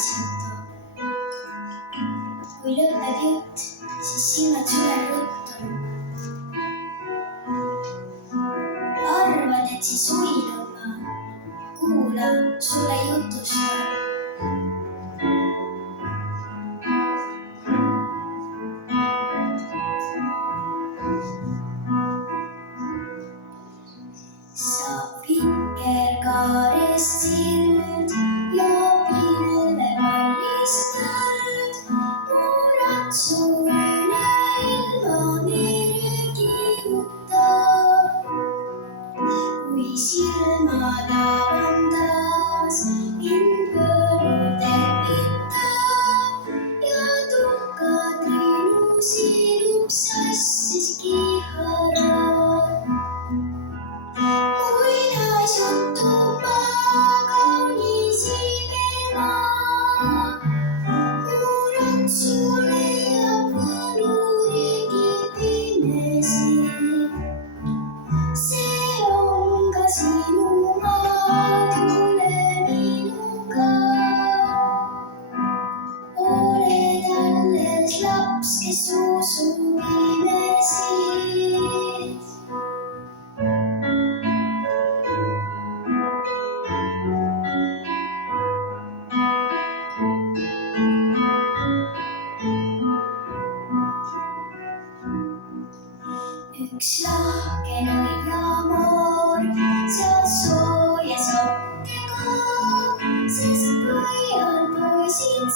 asjata. kui lõpeb jutt, siis silmad suvel ruttu. arvad, et siis huvi lõpeb, kuula, sulle jutustan. saab vikerkaarest sild ja pilvepallist tald. Muratsu üle ilma meri kihutab. kui silmad avandas, mind põllu tervitab ja tuhkad linnusilub sassis kiharab. Juttumaa kaunis imemaa, Muratsu leiab võlurigi pimesi. see on ka sinu maa, tule minuga. oled alles laps, kes usub imesid. üks lahke nõiamoor seal sooja sokkega, sest põial poisid